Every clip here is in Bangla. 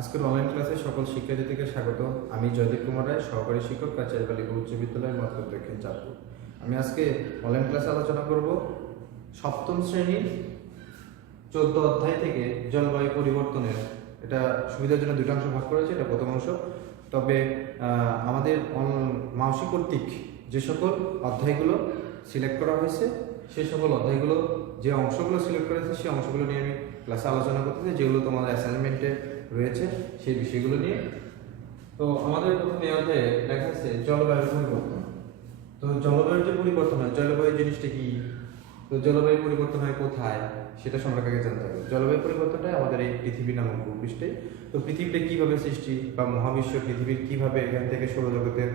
আজকের অনলাইন ক্লাসে সকল শিক্ষার্থীকে স্বাগত। আমি জয়দীপ কুমার রায়, সহকারী শিক্ষক, কাছারিবালিকা উচ্চ বিদ্যালয়ের মতলব দক্ষিণ চাঁদপুর। আমি আজকে অনলাইন ক্লাসে আলোচনা করব সপ্তম শ্রেণীর 14 অধ্যায় থেকে জলবায়ু পরিবর্তনের। এটা সুবিধার জন্য দুটো অংশ ভাগ করেছে, এটা প্রথম অংশ। তবে আমাদের মানসিক কর্তৃক যে সকল অধ্যায়গুলো সিলেক্ট করা হয়েছে, সেই সকল অধ্যায়গুলো যে অংশগুলো সিলেক্ট করেছে সেই অংশগুলো নিয়ে আমি ক্লাসে আলোচনা করতেছি, যেগুলো তোমাদের অ্যাসাইনমেন্টে রয়েছে সেই বিষয়গুলো নিয়ে। তো আমাদের প্রথমে অধ্যায়ে লেখা আছে জলবায়ুর পরিবর্তন। তো জলবায়ুর যে পরিবর্তন হয়, জলবায়ু জিনিসটা কি, তো জলবায়ু পরিবর্তন হয় কোথায়, সেটা সম্পর্কে আগে জানতে হবে। জলবায়ু পরিবর্তনটা আমাদের এই পৃথিবী নামক ভূপৃষ্ঠে। তো পৃথিবীটা কিভাবে সৃষ্টি বা মহাবিশ্ব পৃথিবীর কিভাবে এখান থেকে সৌরজগতের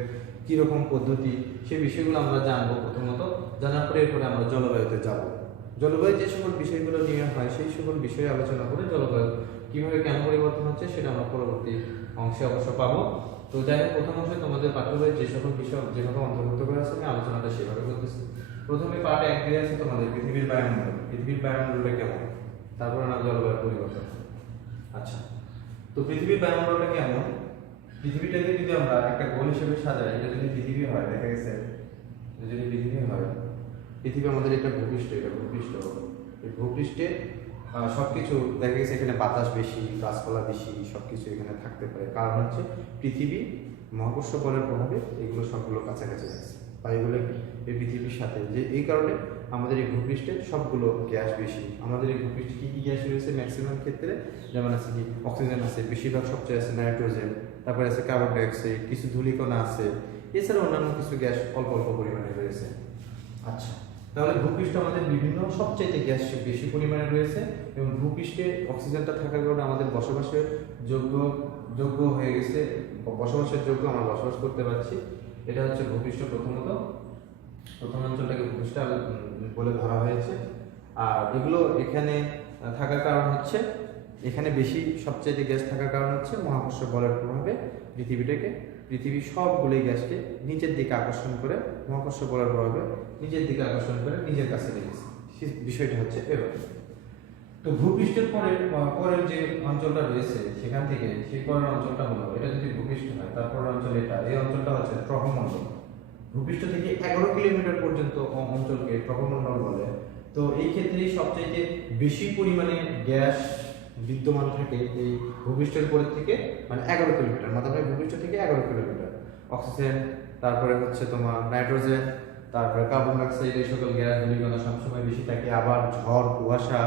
কিরকম পদ্ধতি, সেই বিষয়গুলো আমরা জানবো প্রথমত। জানার পরে এরপরে আমরা জলবায়ুতে যাব। জলবায়ু যে সকল বিষয়গুলো নিয়ে হয় সেই সকল বিষয়ে আলোচনা করে জলবায়ু কিভাবে কেন পরিবর্তন হচ্ছে সেটা আমরা পরবর্তী অংশে অবশ্য পাবো। তো যাই হোক, প্রথম অংশে তোমাদের পাঠ্য বইয়ে যে সকল বিষয় যেভাবে অন্তর্ভুক্ত করা আছে আমি আলোচনাটা সেভাবে করতেছি। প্রথমে পার্ট 1 দিয়ে আছে তোমাদের পৃথিবীর বায়ুমণ্ডল। পৃথিবীর বায়ুমণ্ডলটা কেমন, তারপরে না জলবায়ু পরিবর্তন। আচ্ছা, তো পৃথিবীর বায়ুমণ্ডলটা কেমন, পৃথিবীটাকে যদি আমরা একটা গোল হিসেবে সাজাই, এটা যদি পৃথিবী হয়, দেখা গেছে যদি পৃথিবী হয়, পৃথিবী আমাদের একটা ভূপৃষ্ঠ, এটা ভূপৃষ্ঠ। এই ভূপৃষ্ঠে সবকিছু দেখা গেছে এখানে বাতাস বেশি, গাছপালা বেশি, সবকিছু এখানে থাকতে পারে। কারণ হচ্ছে পৃথিবী মহাকর্ষ বলের প্রভাবে এগুলো সবগুলো কাছাকাছি আছে, বা এগুলো এই পৃথিবীর সাথে যে এই কারণে আমাদের এই ভূপৃষ্ঠে সবগুলো গ্যাস বেশি। আমাদের এই ভূপৃষ্ঠে কি কি গ্যাস রয়েছে ম্যাক্সিমাম ক্ষেত্রে, যেমন আছে কি অক্সিজেন আছে, বেশিরভাগ সবচেয়ে আছে নাইট্রোজেন, তারপরে আছে কার্বন ডাইঅক্সাইড, কিছু ধূলিকণা আছে, এছাড়া অন্যান্য কিছু গ্যাস অল্প অল্প পরিমাণে রয়েছে। আচ্ছা, তাহলে ভূপৃষ্ঠে আমাদের বিভিন্ন সবচাইতে গ্যাস বেশি পরিমাণে রয়েছে, এবং ভূপৃষ্ঠে অক্সিজেনটা থাকার কারণে আমাদের বসবাসের যোগ্য হয়ে গেছে, বসবাসের যোগ্য আমরা বসবাস করতে পারছি। এটা হচ্ছে ভূপৃষ্ঠ। প্রথম অঞ্চলটাকে ভূপৃষ্ঠ বলে ধরা হয়েছে। আর এগুলো এখানে থাকার কারণ হচ্ছে, এখানে বেশি সবচাইতে গ্যাস থাকার কারণ হচ্ছে মহাকর্ষ বলের প্রভাবে পৃথিবী সবগুলোই গ্যাসকে নিচের দিকে আকর্ষণ করে, মহাকর্ষ বলের প্রভাবে নিচের দিকে আকর্ষণ করে নিজের কাছে রেখেছে। বিষয়টা হচ্ছে এরকম। তো ভূপৃষ্ঠের পরের যে অঞ্চলটা রয়েছে সেখান থেকে সেই পরের অঞ্চলটা হলো, এটা যদি ভূপৃষ্ঠ হয় তারপরের অঞ্চল এটা, এই অঞ্চলটা হচ্ছে ট্রফোমণ্ডল। ভূপৃষ্ঠ থেকে 11 কিলোমিটার পর্যন্ত অঞ্চলকে ট্রফোমণ্ডল বলে। তো এই ক্ষেত্রে সবচাইতে বেশি পরিমাণে গ্যাস বিদ্যমান থাকে এই ভূপৃষ্ঠের উপর থেকে, মানে 11 কিলোমিটার, মাথায় ভূপৃষ্ঠ থেকে 11 কিলোমিটার। অক্সিজেন, তারপরে হচ্ছে তোমার নাইট্রোজেন, তারপরে কার্বন ডাইঅক্সাইড, এই সকল গ্যাস ধূলিকণা সবসময় বেশি থাকে। আবার ঝড় কুয়াশা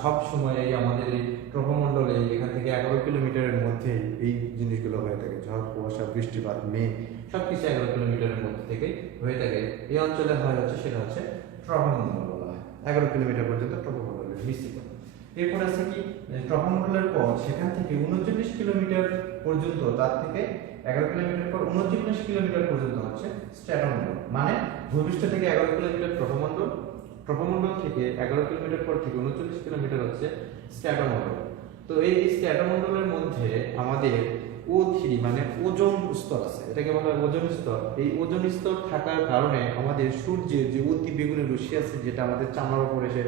সব সময় এই আমাদের এই ট্রফোমণ্ডলে এখান থেকে 11 কিলোমিটারের মধ্যে এই জিনিসগুলো হয়ে থাকে। ঝড় কুয়াশা, বৃষ্টিপাত, মেঘ সবকিছু 11 কিলোমিটারের মধ্যে থেকে হয়ে থাকে। এই অঞ্চলে হয় হচ্ছে সেটা হচ্ছে ট্রফোমণ্ডল বলা হয়। 11 কিলোমিটার পর্যন্ত ট্রফোমণ্ডলে বিস্তৃত। এরপর আছে কি ট্রফোমণ্ডলের পর সেখান থেকে 39 কিলোমিটার পর্যন্ত, তার থেকে 11 কিলোমিটার পর 39 কিলোমিটার পর্যন্ত হচ্ছে স্ট্র্যাটোমণ্ডল। মানে ভূপৃষ্ঠ থেকে 11 কিলোমিটার ট্রফোমণ্ডল থেকে 11 কিলোমিটার পর থেকে 39 কিলোমিটার হচ্ছে স্ট্র্যাটোমণ্ডল। তো এই স্ট্র্যাটোমণ্ডলের মধ্যে আমাদের O3 মানে ওজোন স্তর আছে, এটাকে বলা হয় ওজোন স্তর। এই ওজোন স্তর থাকার কারণে আমাদের সূর্যের যে অতি বেগুনি রশ্মি আছে, যেটা আমাদের চামড়ার উপর এসে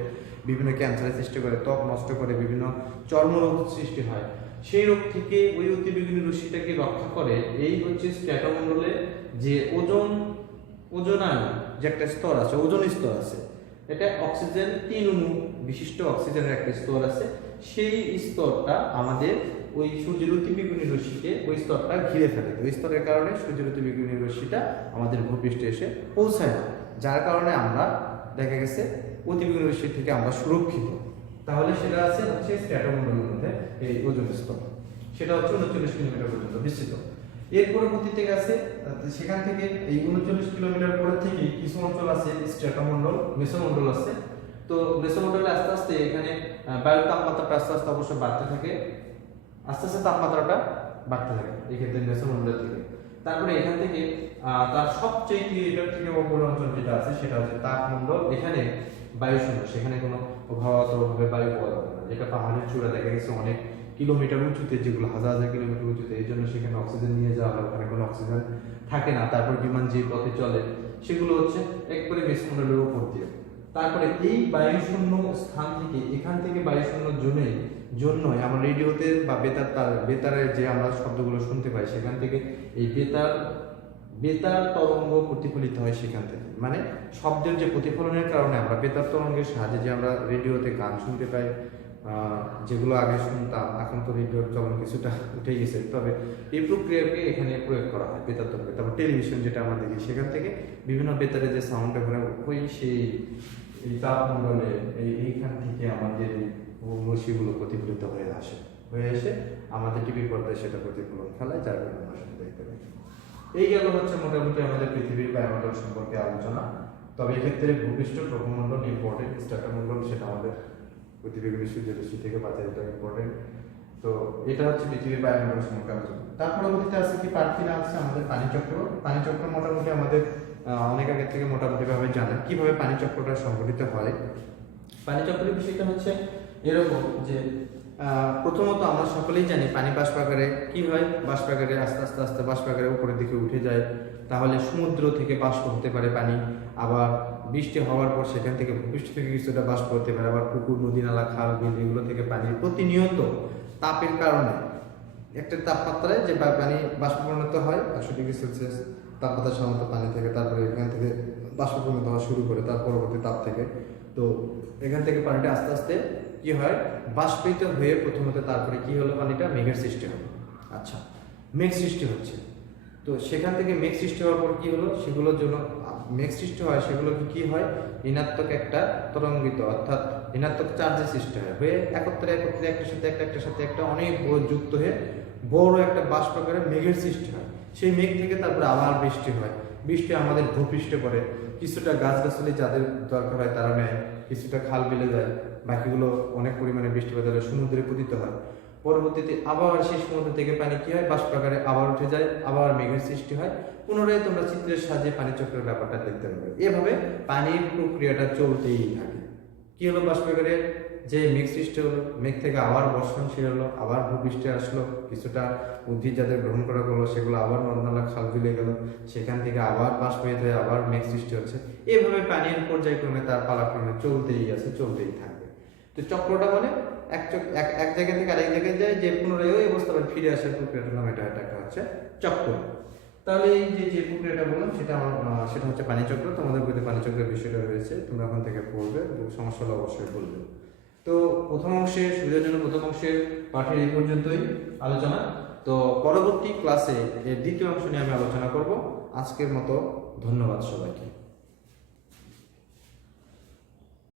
বিভিন্ন ক্যান্সারের সৃষ্টি করে, ত্বক নষ্ট করে, বিভিন্ন চর্মরোগ সৃষ্টি হয়, সেই রোগ থেকে ওই অতি বেগুনি রশ্মিটাকে রক্ষা করে এই হচ্ছে স্ট্র্যাটোমণ্ডলে যে ওজোনায়ন যে একটা স্তর আছে, ওজোন স্তর আছে। এটা অক্সিজেন 3 অণু বিশিষ্ট অক্সিজেনের একটা স্তর আছে। সেই স্তরটা আমাদের ওই সূর্যের অতিবেগুনি রশ্মিকে ওই স্তরটা ঘিরে ফেলে। ওই স্তরের কারণে সূর্যের অতিবেগুনি রশ্মিটা আমাদের ভূপৃষ্ঠে এসে পৌঁছায় না, যার কারণে আমরা দেখা গেছে অতিবেগুনি রশ্মি থেকে আমরা সুরক্ষিত। তাহলে সেটা আছে হচ্ছে স্ট্র্যাটোমণ্ডলের মধ্যে এই ওজোন স্তর, সেটা হচ্ছে 39 কিলোমিটার পর্যন্ত বিস্তৃত। এর পরবর্তীতে আছে সেখান থেকে এই 39 কিলোমিটার পরে থেকে কিছু অঞ্চল আছে স্ট্র্যাটোমণ্ডল, মেসোমণ্ডল আছে। তো মেসোমণ্ডলে আস্তে আস্তে এখানে বায়ুর তাপমাত্রাটা আস্তে আস্তে অবশ্য বাড়তে থাকে, তাপমাত্রাটা বাড়তে থাকে এই ক্ষেত্রে মেসোমণ্ডল থেকে। তারপরে এখান থেকে তার সবচেয়ে এটার থেকে উপরের অঞ্চল যেটা আছে সেটা হচ্ছে তাপমণ্ডল। এখানে বায়ু শূন্য, সেখানে কোনো অভাবে বায়ু পাওয়া যাবে না, যেটা পাহাড়ের চূড়া দেখা গেছে অনেক কিলোমিটার উঁচুতে, যেগুলো হাজার হাজার কিলোমিটার উঁচুতে, এই জন্য সেখানে অক্সিজেন নিয়ে যাওয়া হয়, ওখানে কোনো অক্সিজেন থাকে না। তারপর বিমান যে পথে চলে সেগুলো হচ্ছে একবারে মেসোমণ্ডলের উপর দিয়ে। তারপরে এই বায়ুশূন্য স্থান থেকে, এখান থেকে বায়ুশূন্য জোনে জন্যই আমরা রেডিওতে বা বেতারের যে আমরা শব্দগুলো শুনতে পাই সেখান থেকে এই বেতার তরঙ্গ প্রতিফলিত হয় সেখান থেকে, মানে শব্দের যে প্রতিফলনের কারণে আমরা বেতার তরঙ্গের সাহায্যে যে আমরা রেডিওতে গান শুনতে পাই, যেগুলো আগে শুনতাম, এখন তো রেডিওর চলন কিছুটা উঠে গেছে, তবে এই প্রক্রিয়াকে এখানে প্রয়োগ করা হয় বেতার তরঙ্গে। তারপর টেলিভিশন যেটা আমরা দেখি সেখান থেকে বিভিন্ন বেতারে যে সাউন্ড ওখানে ওই সেই এই তাপমণ্ডলে এইখান থেকে আমাদের রশ্মিগুলো প্রতিফলিত হয়ে এসে আমাদের টিভি পর্দায় সেটা প্রতিফলন ফেলায়, যার কারণে আমরা সেটা দেখতে পাই। এই গেল হচ্ছে মোটামুটি আমাদের পৃথিবীর বায়ুমণ্ডল সম্পর্কে আলোচনা। তবে এক্ষেত্রে ভূপৃষ্ঠ, গ্রহমণ্ডল ইম্পর্টেন্ট, স্ট্রাটোমণ্ডল সেটা আমাদের পৃথিবীর সূর্যরশ্মি থেকে বাঁচায়, এটা ইম্পর্টেন্ট। তো এটা হচ্ছে পৃথিবীর বায়ুমণ্ডল সম্পর্কে আলোচনা। তার পরবর্তীতে আছে কি পার্ট 3 আছে আমাদের পানিচক্র। পানিচক্র মোটামুটি আমাদের অনেক আগে থেকে মোটামুটি ভাবে জানেন কিভাবে পানিচক্রটা সংঘটিত হয়। পানিচক্রের বিষয়টা হচ্ছে এরকম যে প্রথমত আমরা সকলেই জানি পানি বাষ্পাকারে কি হয়, বাষ্পাকারে আস্তে আস্তে আস্তে বাষ্পাকারে উপরের দিকে উঠে যায়, তাহলে সমুদ্র থেকে বাষ্প হতে পারে পানি, আবার বৃষ্টি হওয়ার পর সেখান থেকে ভূপৃষ্ঠ থেকে কিছুটা বাষ্প হতে পারে, আবার পুকুর, নদী, নালা, খাল, বিল এগুলো থেকে পানি প্রতিনিয়ত তাপের কারণে একটা তাপমাত্রায় যে পানি বাষ্প পরিণত হয় 100 ডিগ্রি সেলসিয়াস তাপমাত্রা সাধারণত পানি থেকে, তারপরে এখান থেকে বাষ্প পরিণত হওয়া শুরু করে তার পরবর্তী তাপ থেকে। তো এখান থেকে পানিটা আস্তে আস্তে কি হয়, বাষ্পিত হয়ে প্রথমত তারপরে কি হলো, পানিটা মেঘের সৃষ্টি হলো। আচ্ছা, মেঘ সৃষ্টি হচ্ছে, তো সেখান থেকে মেঘ সৃষ্টি হওয়ার পর কি হলো, সেগুলোর জন্য মেঘ সৃষ্টি হয়, সেগুলো কি হয়, ঋণাত্মক একটা তরঙ্গিত অর্থাৎ ঋণাত্মক চার্জের সৃষ্টি হয়, হয়ে একত্রে একটার সাথে একটা অনেক বড় যুক্ত হয়ে বড় একটা বাষ্পাকারে মেঘের সৃষ্টি হয়। সেই মেঘ থেকে তারপরে আবার বৃষ্টি হয়, বৃষ্টি আমাদের ভূপৃষ্ঠে পড়ে, কিছুটা গাছগাছালি যাদের দরকার হয় তারা নেয়, কিছুটা খাল বিলে যায়, বাকিগুলো অনেক পরিমাণে বৃষ্টিপাত হলে সমুদ্রে পতিত হয়। পরবর্তীতে আবার সেই সমুদ্র থেকে পানি কি হয়, বাষ্পাকারে আবার উঠে যায়, আবার মেঘের সৃষ্টি হয়। পুনরায় তোমরা চিত্রের সাহায্যে পানিচক্রের ব্যাপারটা দেখতে পাবে। এভাবে পানির প্রক্রিয়াটা চলতেই থাকে। কি হলো, বাষ্পাকারে যে মেঘ সৃষ্টি হলো, মেঘ থেকে আবার বর্ষণ শুরু হলো, আবার ভূপৃষ্ঠে আসলো, কিছুটা উদ্ভিদ যাদের গ্রহণ করা হলো সেগুলো আবার নদনালা খাল বিলে গেল, সেখান থেকে আবার বাষ্পায়িত হয়ে আবার মেঘ সৃষ্টি হচ্ছে। এভাবে পানির পর্যায়ক্রমে তার পালাক্রমে চলতেই আছে, চলতেই থাকবে। তো চক্রটা মানে এক জায়গা থেকে আরেক জায়গায় যায়, যে পুনরায় ওই অবস্থা ফিরে আসার প্রক্রিয়াটার নাম এটা একটা হচ্ছে চক্র। তাহলে এই যে প্রক্রিয়াটা বললাম সেটা হচ্ছে পানিচক্র। তোমাদের বইতে পানিচক্রের বিষয়টা রয়েছে, তোমরা ওখান থেকে পড়বে, সমস্যা হলে অবশ্যই বলবে। তো প্রথম অংশে সুবিধার জন্য প্রথম অংশের পাঠের এই পর্যন্তই আলোচনা। তো পরবর্তী ক্লাসে এর দ্বিতীয় অংশ নিয়ে আমি আলোচনা করব। আজকের মতো ধন্যবাদ সবাইকে।